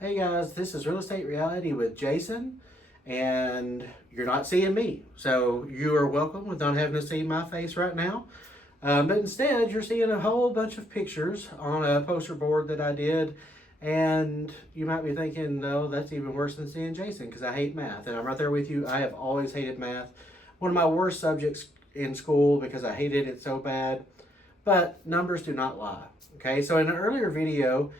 Hey guys, this is Real Estate Reality with Jason, and you're not seeing me, so you are welcome with not having to see my face right now. But instead, you're seeing a whole bunch of pictures on a poster board that I did, and you might be thinking, no, that's even worse than seeing Jason because I hate math, and I'm right there with you. I have always hated math. One of my worst subjects in school because I hated it so bad, but numbers do not lie. Okay, so in an earlier video,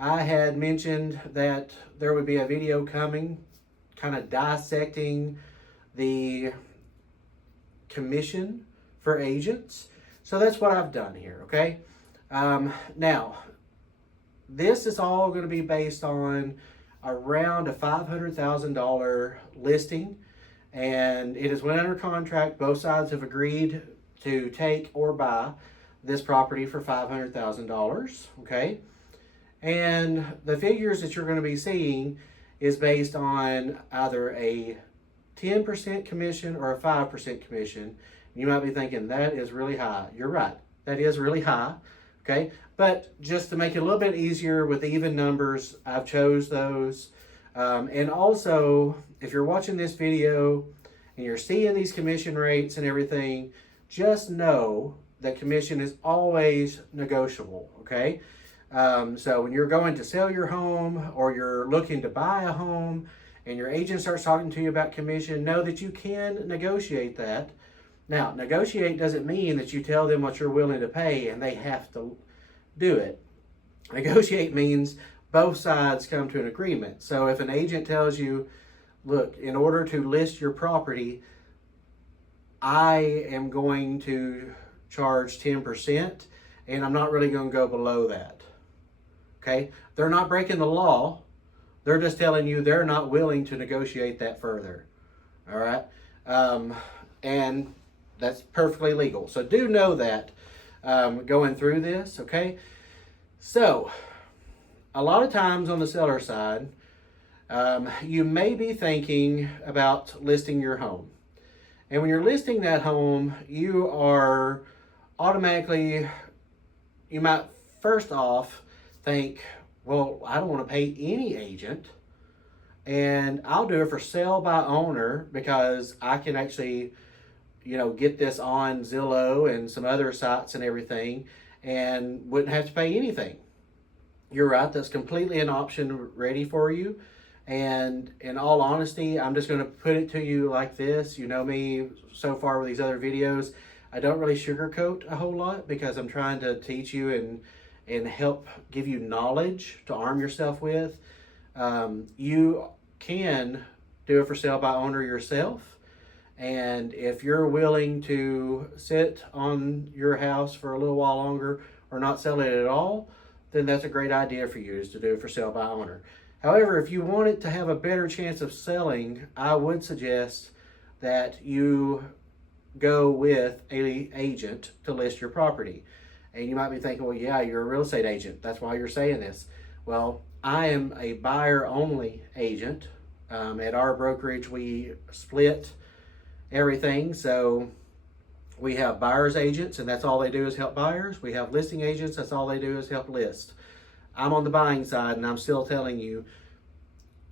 I had mentioned that there would be a video coming kind of dissecting the commission for agents. So that's what I've done here, okay? Now, this is all going to be based on around a $500,000 listing, and it is went under contract. Both sides have agreed to take or buy this property for $500,000, okay? And the figures that you're going to be seeing is based on either a 10% commission or a 5% commission. You might be thinking, that is really high. You're right, that is really high, okay? But just to make it a little bit easier with even numbers, I've chose those. And also, if you're watching this video and you're seeing these commission rates and everything, just know that commission is always negotiable, okay? So when you're going to sell your home or you're looking to buy a home and your agent starts talking to you about commission, know that you can negotiate that. Now, negotiate doesn't mean that you tell them what you're willing to pay and they have to do it. Negotiate means both sides come to an agreement. So if an agent tells you, look, in order to list your property, I am going to charge 10% and I'm not really going to go below that. Okay, they're not breaking the law. They're just telling you they're not willing to negotiate that further. All right, and that's perfectly legal. So do know that going through this. Okay, so a lot of times on the seller side, you may be thinking about listing your home, and when you're listing that home, you are automatically, you might first off think, well, I don't want to pay any agent and I'll do it for sale by owner because I can actually, get this on Zillow and some other sites and everything and wouldn't have to pay anything. You're right, that's completely an option ready for you. And in all honesty, I'm just going to put it to you like this. You know me so far with these other videos, I don't really sugarcoat a whole lot because I'm trying to teach you and help give you knowledge to arm yourself with. You can do it for sale by owner yourself. And if you're willing to sit on your house for a little while longer or not sell it at all, then that's a great idea for you, is to do it for sale by owner. However, if you want it to have a better chance of selling, I would suggest that you go with an agent to list your property. And you might be thinking, well, yeah, you're a real estate agent. That's why you're saying this. Well, I am a buyer-only agent. At our brokerage, we split everything. So we have buyer's agents, and that's all they do is help buyers. We have listing agents. That's all they do is help list. I'm on the buying side, and I'm still telling you,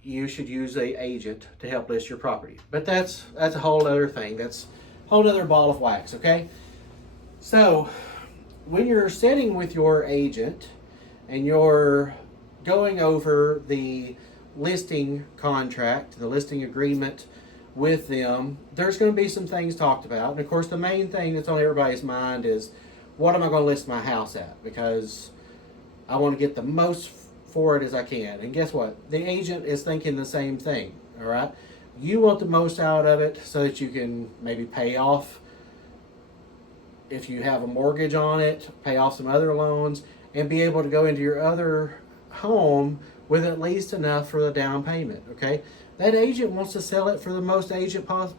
you should use an agent to help list your property. But that's a whole other thing. That's a whole other ball of wax, okay? So when you're sitting with your agent and you're going over the listing contract, the listing agreement with them, there's going to be some things talked about. And of course, the main thing that's on everybody's mind is, what am I going to list my house at? Because I want to get the most for it as I can. And guess what? The agent is thinking the same thing, all right? You want the most out of it so that you can maybe pay off, if you have a mortgage on it, pay off some other loans, and be able to go into your other home with at least enough for the down payment, okay? That agent wants to sell it for the most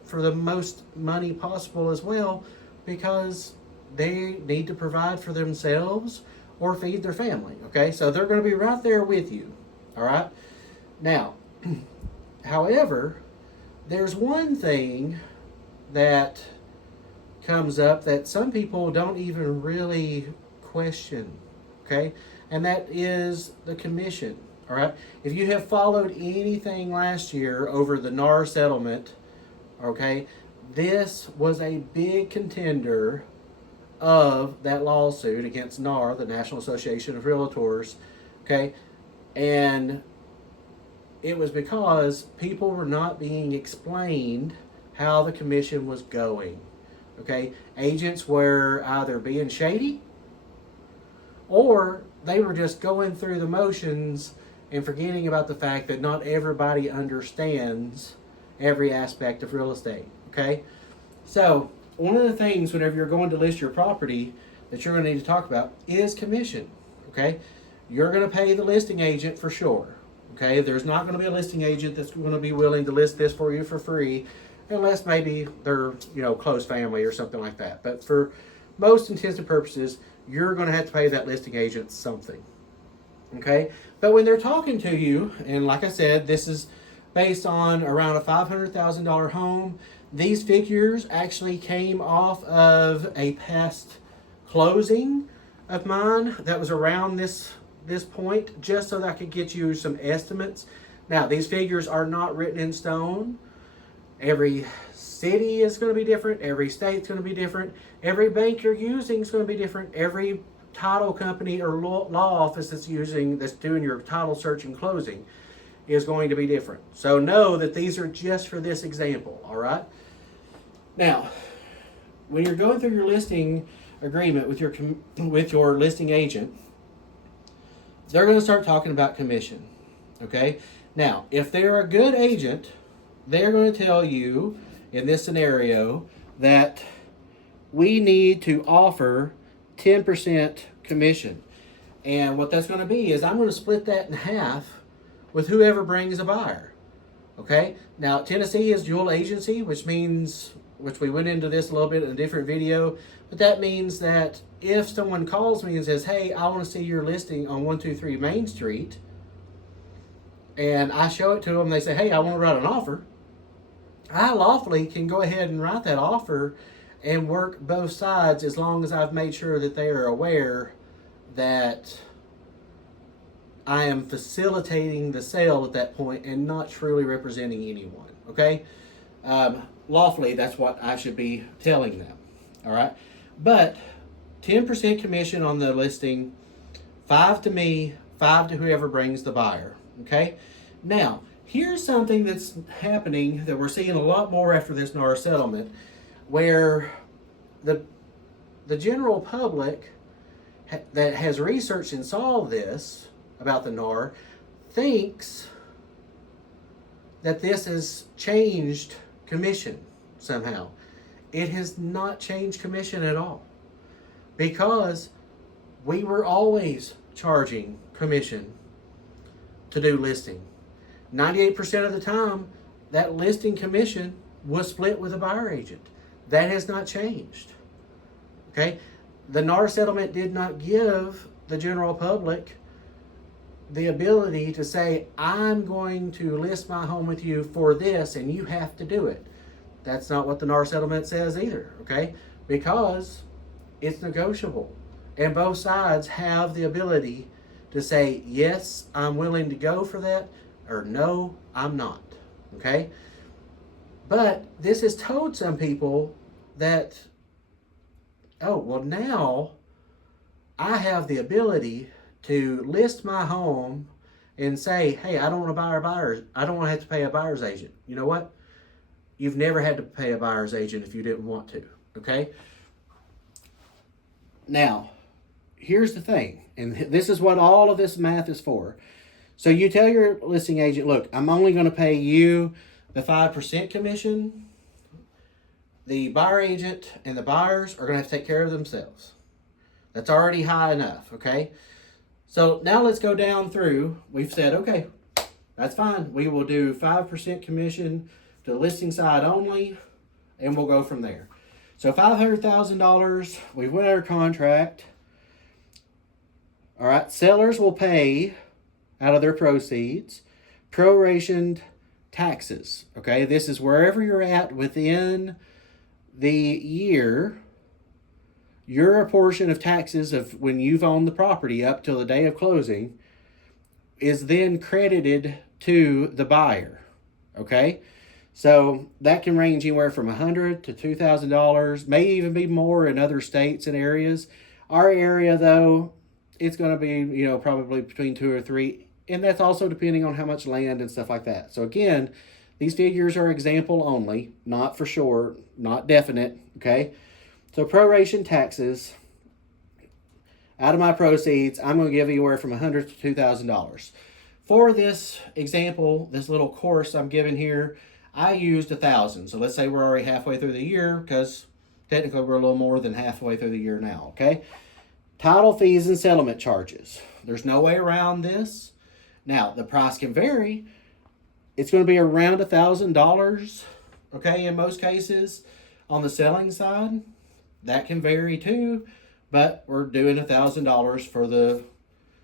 for the most money possible as well, because they need to provide for themselves or feed their family, okay? So they're going to be right there with you, all right? Now, however, there's one thing that comes up that some people don't even really question, okay? And that is the commission. All right. If you have followed anything last year over the NAR settlement, okay, this was a big contender of that lawsuit against NAR, the National Association of Realtors, okay, and it was because people were not being explained how the commission was going, okay. Agents were either being shady or they were just going through the motions and forgetting about the fact that not everybody understands every aspect of real estate, okay. So one of the things whenever you're going to list your property that you're going to need to talk about is commission, okay. You're going to pay the listing agent for sure, okay. There's not going to be a listing agent that's going to be willing to list this for you for free unless maybe they're, close family or something like that. But for most intents and purposes, you're going to have to pay that listing agent something, okay. But when they're talking to you, and like I said, this is based on around a $500,000 home. These figures actually came off of a past closing of mine that was around this point, just so that I could get you some estimates. Now, these figures are not written in stone. Every city is going to be different. Every state's going to be different. Every bank you're using is going to be different. Every title company or law office that's doing your title search and closing is going to be different. So know that these are just for this example, all right? Now, when you're going through your listing agreement with your listing agent, they're going to start talking about commission, okay? Now, if they're a good agent, they're going to tell you in this scenario that we need to offer 10% commission. And what that's going to be is I'm going to split that in half with whoever brings a buyer, okay? Now, Tennessee is dual agency, which we went into this a little bit in a different video, but that means that if someone calls me and says, hey, I want to see your listing on 123 Main Street, and I show it to them, they say, hey, I want to write an offer, I lawfully can go ahead and write that offer and work both sides as long as I've made sure that they are aware that I am facilitating the sale at that point and not truly representing anyone, okay? Lawfully, that's what I should be telling them, all right? But 10% commission on the listing, 5 to me, 5 to whoever brings the buyer, okay? Now, here's something that's happening that we're seeing a lot more after this NAR settlement, where the general public that has researched and saw this about the NAR thinks that this has changed commission somehow. It has not changed commission at all, because we were always charging commission to do listing. 98% of the time, that listing commission was split with a buyer agent. That has not changed. Okay? The NAR settlement did not give the general public the ability to say, I'm going to list my home with you for this and you have to do it. That's not what the NAR settlement says either, okay? Because it's negotiable. And both sides have the ability to say, yes, I'm willing to go for that, or no, I'm not, okay? But this has told some people that, oh, well, now I have the ability to list my home and say, hey, I don't want to I don't want to have to pay a buyer's agent. You know what? You've never had to pay a buyer's agent if you didn't want to, okay? Now, here's the thing, and this is what all of this math is for. So you tell your listing agent, look, I'm only going to pay you the 5% commission. The buyer agent and the buyers are going to have to take care of themselves. That's already high enough, okay? So now let's go down through. We've said, okay, that's fine. We will do 5% commission to the listing side only, and we'll go from there. So $500,000, we went under contract. All right, sellers will pay out of their proceeds prorated taxes, okay? This is wherever you're at within the year, your portion of taxes of when you've owned the property up till the day of closing is then credited to the buyer. Okay? So that can range anywhere from $100 to $2,000, may even be more in other states and areas. Our area, though, it's going to be, probably between 2 or 3, and that's also depending on how much land and stuff like that. So again, these figures are example only, not for sure, not definite, okay? So proration taxes, out of my proceeds, I'm going to give anywhere from $100 to $2,000. For this example, this little course I'm giving here, I used 1,000. So let's say we're already halfway through the year, because technically we're a little more than halfway through the year now, okay? Title fees and settlement charges. There's no way around this. Now, the price can vary. It's going to be around $1,000, okay, in most cases. On the selling side, that can vary too, but we're doing $1,000 for the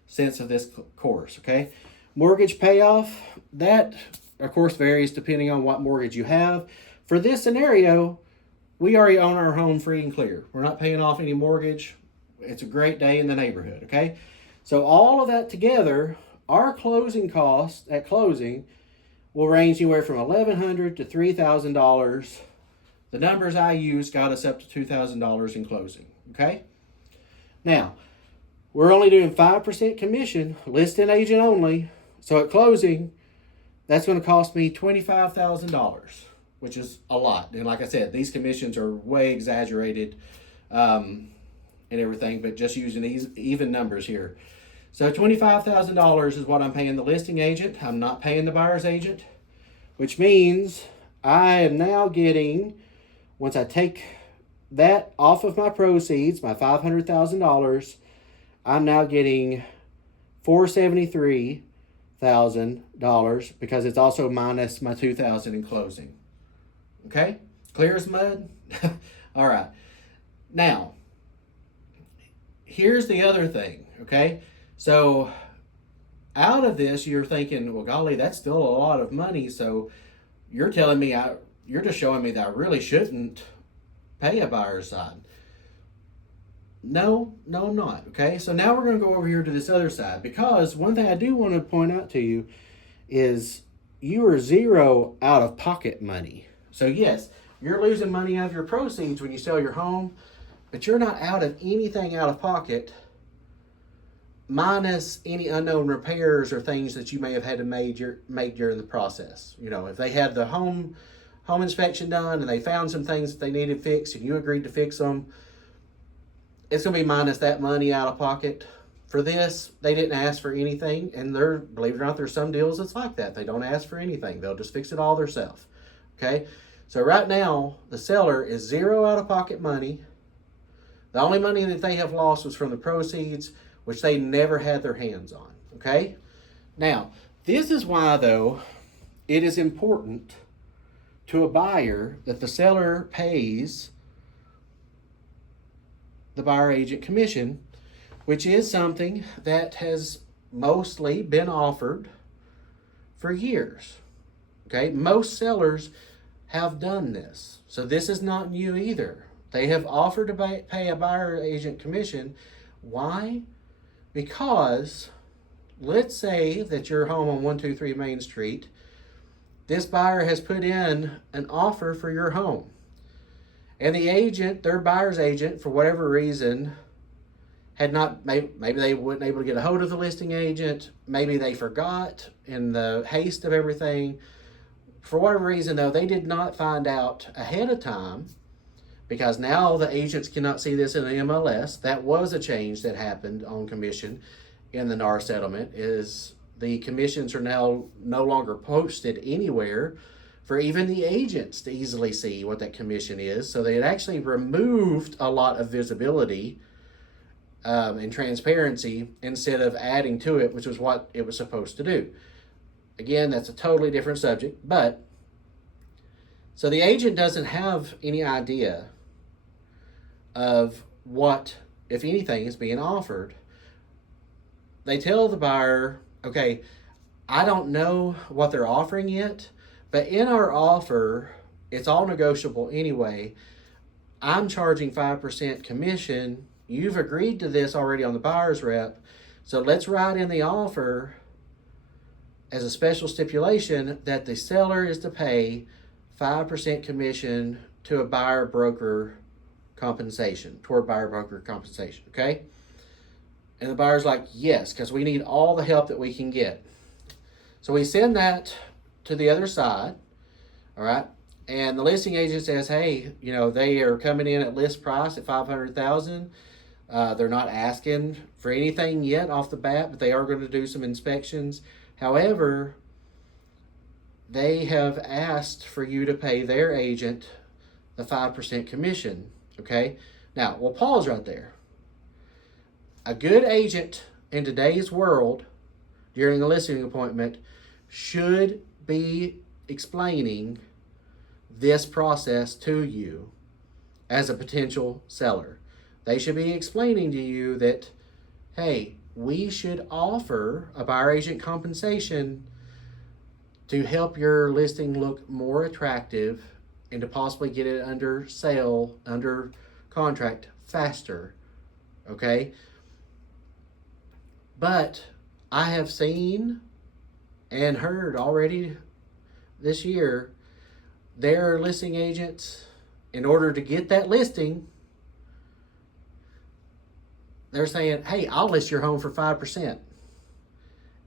sense of this course, okay? Mortgage payoff, that of course varies depending on what mortgage you have. For this scenario, we already own our home free and clear. We're not paying off any mortgage. It's a great day in the neighborhood, okay? So all of that together, our closing costs at closing will range anywhere from $1,100 to $3,000. The numbers I used got us up to $2,000 in closing, okay? Now, we're only doing 5% commission, listing agent only. So at closing, that's going to cost me $25,000, which is a lot. And like I said, these commissions are way exaggerated and everything, but just using these even numbers here. So $25,000 is what I'm paying the listing agent. I'm not paying the buyer's agent, which means I am now getting, once I take that off of my proceeds, my $500,000, I'm now getting $473,000 because it's also minus my $2,000 in closing. Okay? Clear as mud? All right. Now, here's the other thing, okay? So out of this, you're thinking, well, golly, that's still a lot of money. So you're telling me, you're just showing me that I really shouldn't pay a buyer's side. No, I'm not. Okay, so now we're going to go over here to this other side, because one thing I do want to point out to you is you are zero out of pocket money. So yes, you're losing money out of your proceeds when you sell your home, but you're not out of anything out of pocket, minus any unknown repairs or things that you may have had to make during the process. If they had the home inspection done and they found some things that they needed fixed and you agreed to fix them, it's going to be minus that money out of pocket. For this, they didn't ask for anything, and believe it or not, there's some deals that's like that. They don't ask for anything. They'll just fix it all themselves. Okay? So right now, the seller is zero out of pocket money. The only money that they have lost was from the proceeds, which they never had their hands on. Okay? Now, this is why, though, it is important to a buyer that the seller pays the buyer agent commission, which is something that has mostly been offered for years. Okay, most sellers have done this. So this is not new either. They have offered to pay a buyer agent commission. Why? Because let's say that your home on 123 Main Street, this buyer has put in an offer for your home. And the agent, their buyer's agent, for whatever reason, had not, maybe they weren't able to get a hold of the listing agent. Maybe they forgot in the haste of everything. For whatever reason, though, they did not find out ahead of time, because now the agents cannot see this in the MLS. That was a change that happened on commission in the NAR settlement, is the commissions are now no longer posted anywhere for even the agents to easily see what that commission is. So they had actually removed a lot of visibility and transparency instead of adding to it, which was what it was supposed to do. Again, that's a totally different subject, but so the agent doesn't have any idea of what, if anything, is being offered. They tell the buyer, okay, I don't know what they're offering yet, but in our offer, it's all negotiable anyway. I'm charging 5% commission. You've agreed to this already on the buyer's rep. So let's write in the offer as a special stipulation that the seller is to pay 5% commission to a buyer broker compensation, toward buyer broker compensation, okay? And the buyer's like, yes, because we need all the help that we can get. So we send that to the other side, all right? And the listing agent says, hey, they are coming in at list price at $500,000. They're not asking for anything yet off the bat, but they are going to do some inspections. However, they have asked for you to pay their agent the 5% commission, okay? Now, we'll pause right there. A good agent in today's world during a listing appointment should be explaining this process to you as a potential seller. They should be explaining to you that, hey, we should offer a buyer agent compensation to help your listing look more attractive and to possibly get it under sale, under contract faster, okay? But I have seen and heard already this year, their listing agents, in order to get that listing, they're saying, hey, I'll list your home for 5%.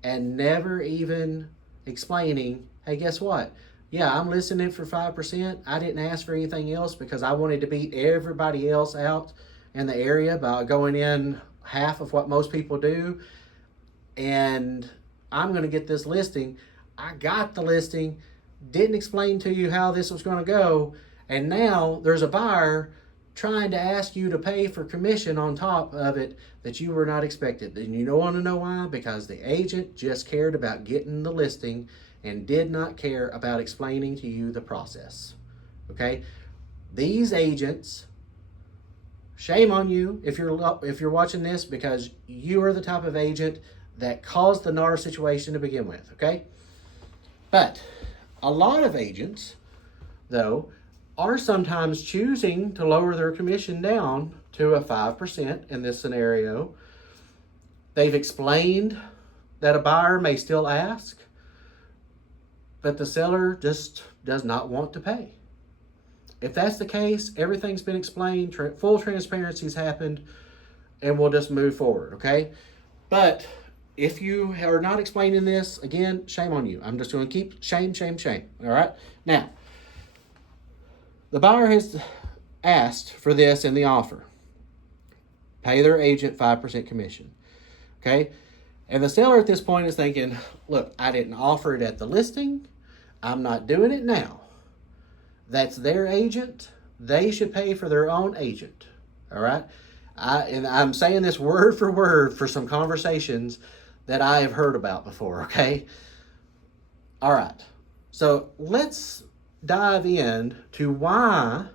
And never even explaining, hey, guess what? Yeah, I'm listing it for 5%. I didn't ask for anything else because I wanted to beat everybody else out in the area by going in half of what most people do. And I'm going to get this listing. I got the listing, didn't explain to you how this was going to go. And now there's a buyer trying to ask you to pay for commission on top of it that you were not expected. And you don't want to know why? Because the agent just cared about getting the listing and did not care about explaining to you the process. Okay? These agents, shame on you if you're watching this, because you are the type of agent that caused the NAR situation to begin with, okay? But a lot of agents, though, are sometimes choosing to lower their commission down to a 5% in this scenario. They've explained that a buyer may still ask, but the seller just does not want to pay. If that's the case, everything's been explained, full transparency's happened, and we'll just move forward, okay? But if you are not explaining this, again, shame on you. I'm just going to keep shame, all right? Now, the buyer has asked for this in the offer. Pay their agent 5% commission, okay? And the seller at this point is thinking, look, I didn't offer it at the listing. I'm not doing it now. That's their agent. They should pay for their own agent, all right? I'm saying this word for some conversations that I have heard about before, okay? All right, so let's dive in to why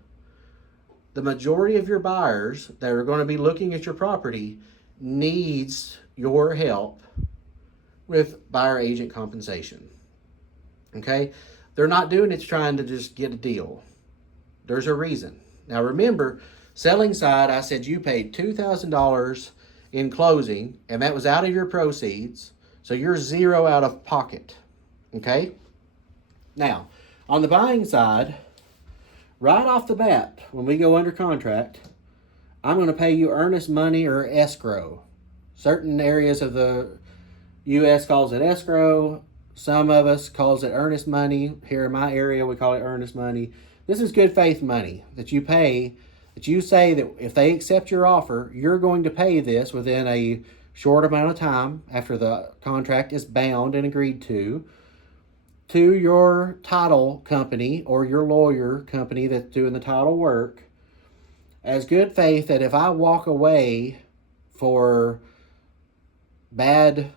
the majority of your buyers that are going to be looking at your property needs your help with buyer agent compensation, okay? They're not doing it trying to just get a deal. There's a reason. Now remember, selling side, I said you paid $2,000 in closing, and that was out of your proceeds, so you're zero out of pocket, okay? Now, on the buying side, right off the bat, when we go under contract, I'm going to pay you earnest money or escrow. Certain areas of the U.S. calls it escrow. Some of us calls it earnest money. Here in my area, we call it earnest money. This is good faith money that you pay, that you say that if they accept your offer, you're going to pay this within a short amount of time after the contract is bound and agreed to your title company or your lawyer company that's doing the title work, as good faith that if I walk away for bad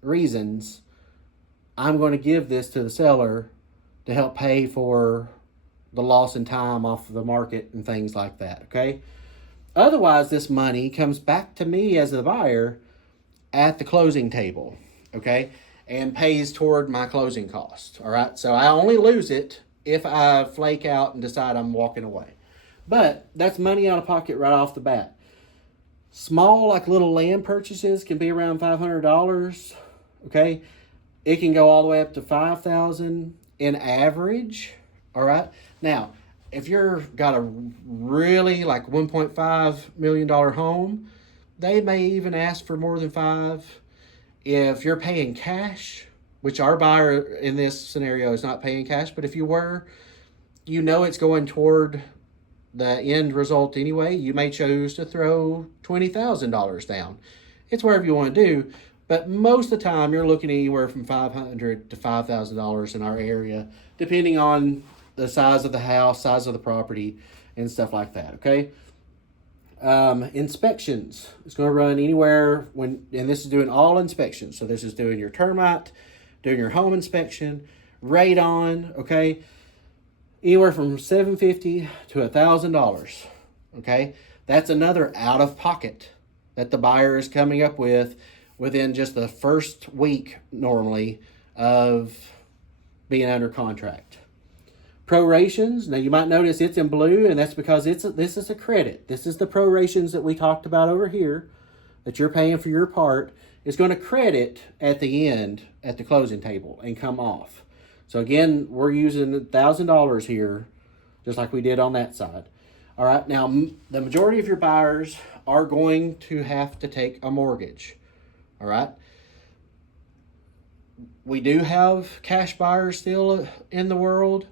reasons, I'm going to give this to the seller to help pay for the loss in time off of the market and things like that, okay? Otherwise, this money comes back to me as the buyer at the closing table, okay? And pays toward my closing cost, all right? So I only lose it if I flake out and decide I'm walking away. But that's money out of pocket right off the bat. Small, like little land purchases can be around $500, okay? It can go all the way up to $5,000 in average. All right. Now, if you're got a really like $1.5 million home, they may even ask for more than five. If you're paying cash, which our buyer in this scenario is not paying cash, but if you were, you know it's going toward the end result anyway. You may choose to throw $20,000 down. It's whatever you want to do, but most of the time you're looking at anywhere from $500 to $5,000 in our area, depending on the size of the house, size of the property, and stuff like that. Okay. Inspections. It's going to run anywhere and this is doing all inspections. So this is doing your termite, doing your home inspection, radon. Okay. Anywhere from $750 to $1,000. Okay. That's another out of pocket that the buyer is coming up with within just the first week normally of being under contract. Prorations. Now you might notice it's in blue, and that's because this is a credit. This is the prorations that we talked about over here that you're paying for your part. It's going to credit at the end at the closing table and come off. So again, we're using $1,000 here, just like we did on that side. All right. Now the majority of your buyers are going to have to take a mortgage. All right. We do have cash buyers still in the world,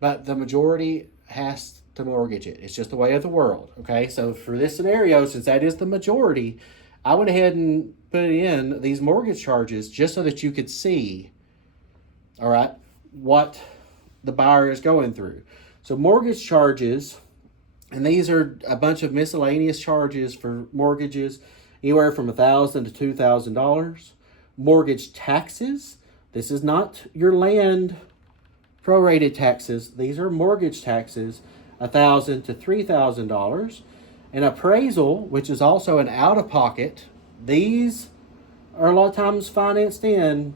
but the majority has to mortgage it. It's just the way of the world. Okay. So for this scenario, since that is the majority, I went ahead and put in these mortgage charges just so that you could see, all right, what the buyer is going through. So mortgage charges, and these are a bunch of miscellaneous charges for mortgages, anywhere from $1,000 to $2,000. Mortgage taxes. This is not your land prorated taxes. These are mortgage taxes, $1,000 to $3,000. An appraisal, which is also an out of pocket. These are a lot of times financed in.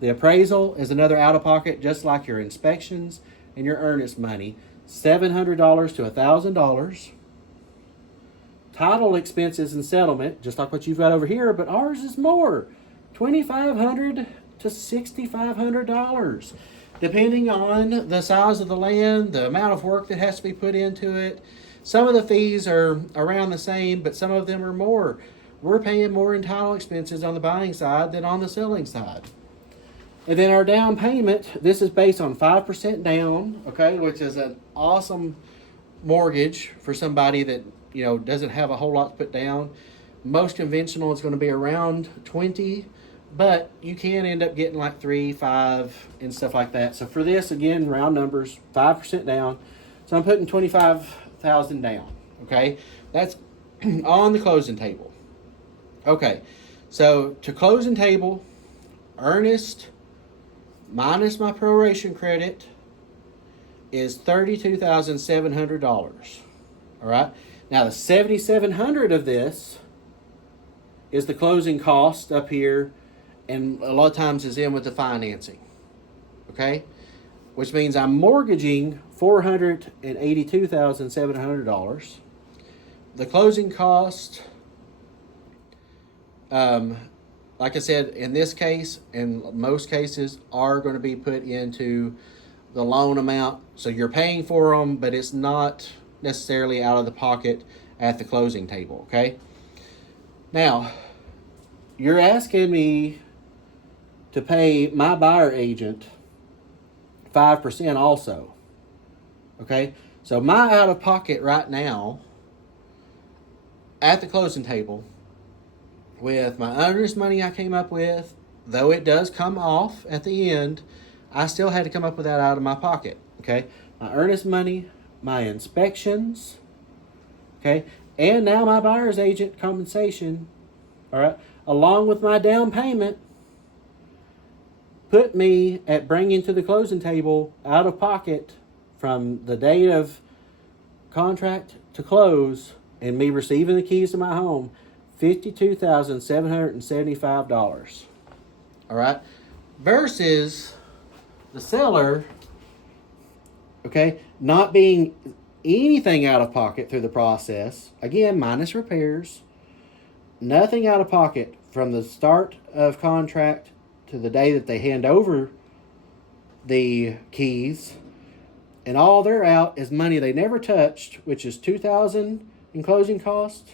The appraisal is another out of pocket, just like your inspections and your earnest money, $700 to $1,000. Title expenses and settlement, just like what you've got over here, but ours is more, $2,500 to $6,500, depending on the size of the land, the amount of work that has to be put into it. Some of the fees are around the same, but some of them are more. We're paying more in title expenses on the buying side than on the selling side. And then our down payment, this is based on 5% down, okay, which is an awesome mortgage for somebody that, you know, doesn't have a whole lot to put down. Most conventional is going to be around 20, but you can end up getting like 3, 5 and stuff like that. So for this, again, round numbers, 5% down. So I'm putting $25,000 down, okay? That's on the closing table. Okay, so to closing table, earnest minus my proration credit is $32,700. All right. Now the $7,700 of this is the closing cost up here, and a lot of times is in with the financing. Okay, which means I'm mortgaging $482,700. The closing cost, like I said, in this case, in most cases, are going to be put into the loan amount. So you're paying for them, but it's not necessarily out of the pocket at the closing table, okay? Now, you're asking me to pay my buyer agent 5% also, okay? So my out of pocket right now at the closing table, with my earnest money I came up with, though it does come off at the end, I still had to come up with that out of my pocket, okay? My earnest money, my inspections, okay? And now my buyer's agent compensation, all right, along with my down payment, put me at bringing to the closing table out of pocket from the date of contract to close and me receiving the keys to my home, $52,775. All right, versus the seller, okay, not being anything out of pocket through the process, again, minus repairs, nothing out of pocket from the start of contract to the day that they hand over the keys, and all they're out is money they never touched, which is $2,000 in closing costs,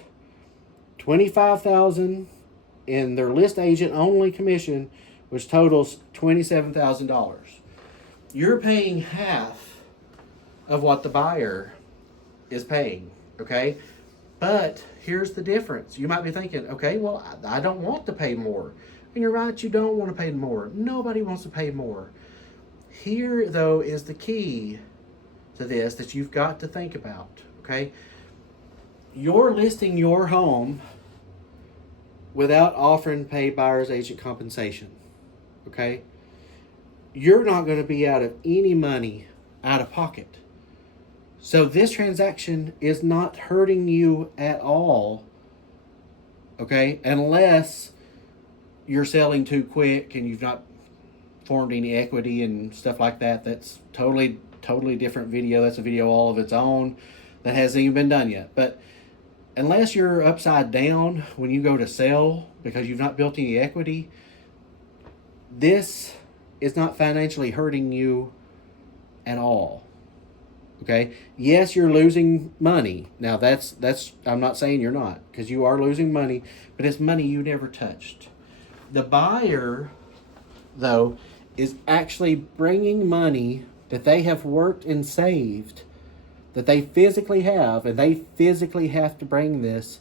$25,000 in their list agent only commission, which totals $27,000. You're paying half of what the buyer is paying, okay? But here's the difference. You might be thinking, okay, well, I don't want to pay more. And you're right, you don't want to pay more. Nobody wants to pay more. Here, though, is the key to this that you've got to think about, okay? You're listing your home without offering paid buyer's agent compensation, okay? You're not going to be out of any money out of pocket. So this transaction is not hurting you at all, okay? Unless you're selling too quick and you've not formed any equity and stuff like that. That's totally different video. That's a video all of its own that hasn't even been done yet. But unless you're upside down when you go to sell because you've not built any equity, this is not financially hurting you at all. Okay? Yes, you're losing money. Now that's I'm not saying you're not, because you are losing money, but it's money you never touched. The buyer, though, is actually bringing money that they have worked and saved, that they physically have, and they physically have to bring this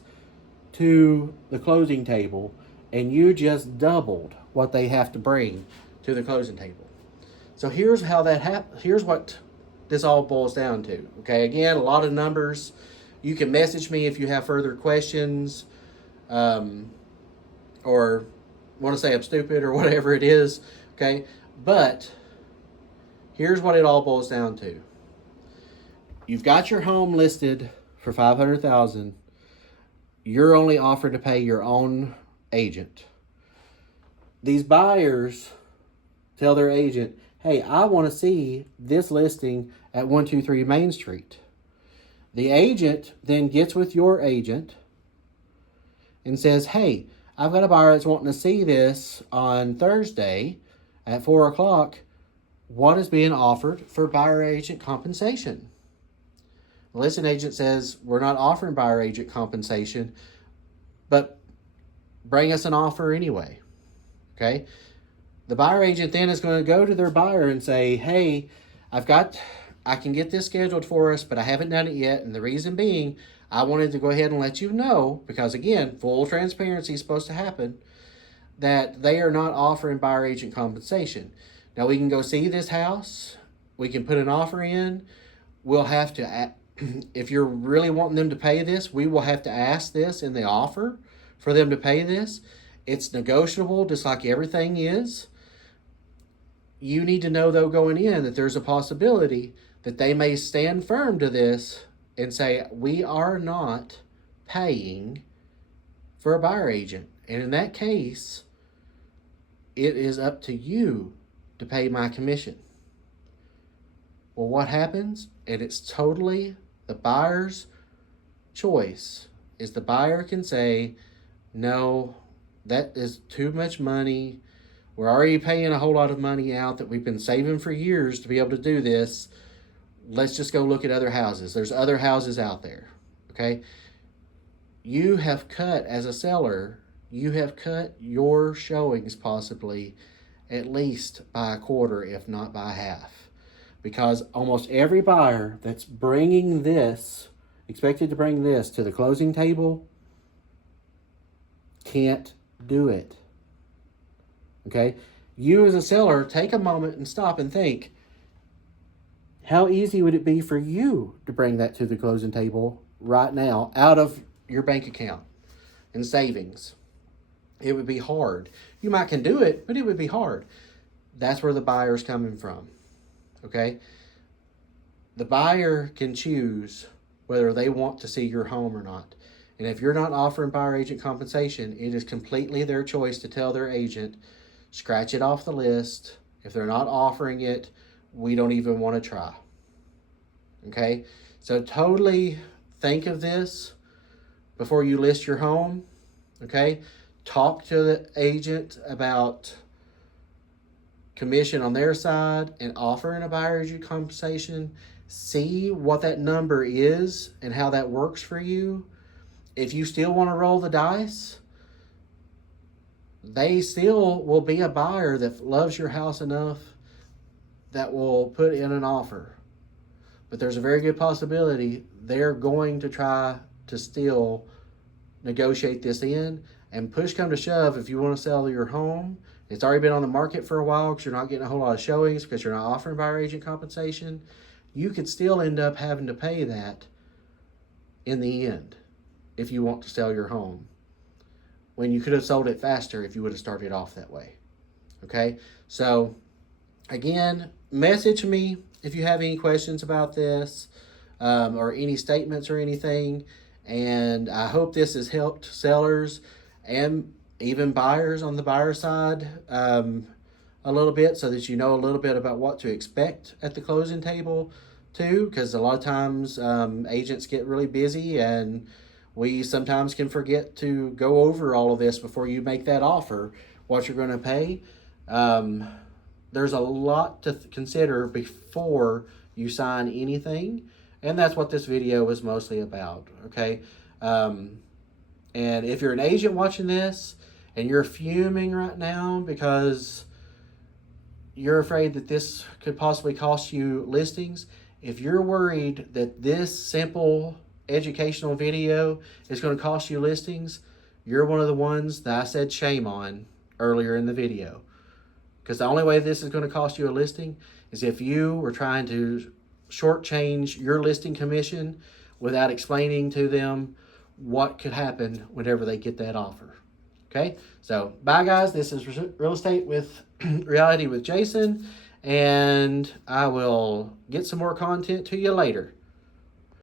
to the closing table, and you just doubled what they have to bring to the closing table. So here's how that happens. Here's what this all boils down to. Okay, again, a lot of numbers. You can message me if you have further questions, or want to say I'm stupid or whatever it is. Okay, but here's what it all boils down to. You've got your home listed for $500,000. You're only offered to pay your own agent. These buyers tell their agent, hey, I want to see this listing at 123 Main Street. The agent then gets with your agent and says, hey, I've got a buyer that's wanting to see this on Thursday at 4 o'clock. What is being offered for buyer agent compensation? The listing agent says, we're not offering buyer agent compensation, but bring us an offer anyway. Okay? The buyer agent then is going to go to their buyer and say, hey, I can get this scheduled for us, but I haven't done it yet. And the reason being, I wanted to go ahead and let you know, because again, full transparency is supposed to happen, that they are not offering buyer agent compensation. Now we can go see this house. We can put an offer in. We'll have to, if you're really wanting them to pay this, we will have to ask this in the offer for them to pay this. It's negotiable, just like everything is. You need to know, though, going in, that there's a possibility that they may stand firm to this and say, we are not paying for a buyer agent. And in that case, it is up to you to pay my commission. Well, what happens? And it's totally the buyer's choice. Is the buyer can say, no, that is too much money. We're already paying a whole lot of money out that we've been saving for years to be able to do this. Let's just go look at other houses. There's other houses out there, okay? You have cut, as a seller, you have cut your showings possibly at least by a quarter, if not by half. Because almost every buyer that's bringing this, expected to bring this to the closing table, can't do it. Okay? You as a seller, take a moment and stop and think, how easy would it be for you to bring that to the closing table right now out of your bank account and savings? It would be hard. You might can do it, but it would be hard. That's where the buyer's coming from. Okay? The buyer can choose whether they want to see your home or not. And if you're not offering buyer agent compensation, it is completely their choice to tell their agent, scratch it off the list. If they're not offering it, we don't even want to try. Okay? So totally think of this before you list your home. Okay? Talk to the agent about commission on their side and offering a buyer agent compensation, see what that number is and how that works for you. If you still want to roll the dice, they still will be a buyer that loves your house enough that will put in an offer. But there's a very good possibility they're going to try to still negotiate this in. And push come to shove, if you want to sell your home, it's already been on the market for a while because you're not getting a whole lot of showings because you're not offering buyer agent compensation, you could still end up having to pay that in the end if you want to sell your home, when you could have sold it faster if you would have started off that way. Okay, so again, message me if you have any questions about this or any statements or anything. And I hope this has helped sellers and even buyers on the buyer side a little bit, so that you know a little bit about what to expect at the closing table too, because a lot of times agents get really busy and we sometimes can forget to go over all of this before you make that offer, what you're going to pay. There's a lot to consider before you sign anything, and that's what this video is mostly about, okay? And if you're an agent watching this and you're fuming right now because you're afraid that this could possibly cost you listings, if you're worried that this simple educational video is going to cost you listings, you're one of the ones that I said shame on earlier in the video. Because the only way this is going to cost you a listing is if you were trying to shortchange your listing commission without explaining to them what could happen whenever they get that offer. Okay, so bye guys. This is Real Estate with Reality with Jason, and I will get some more content to you later.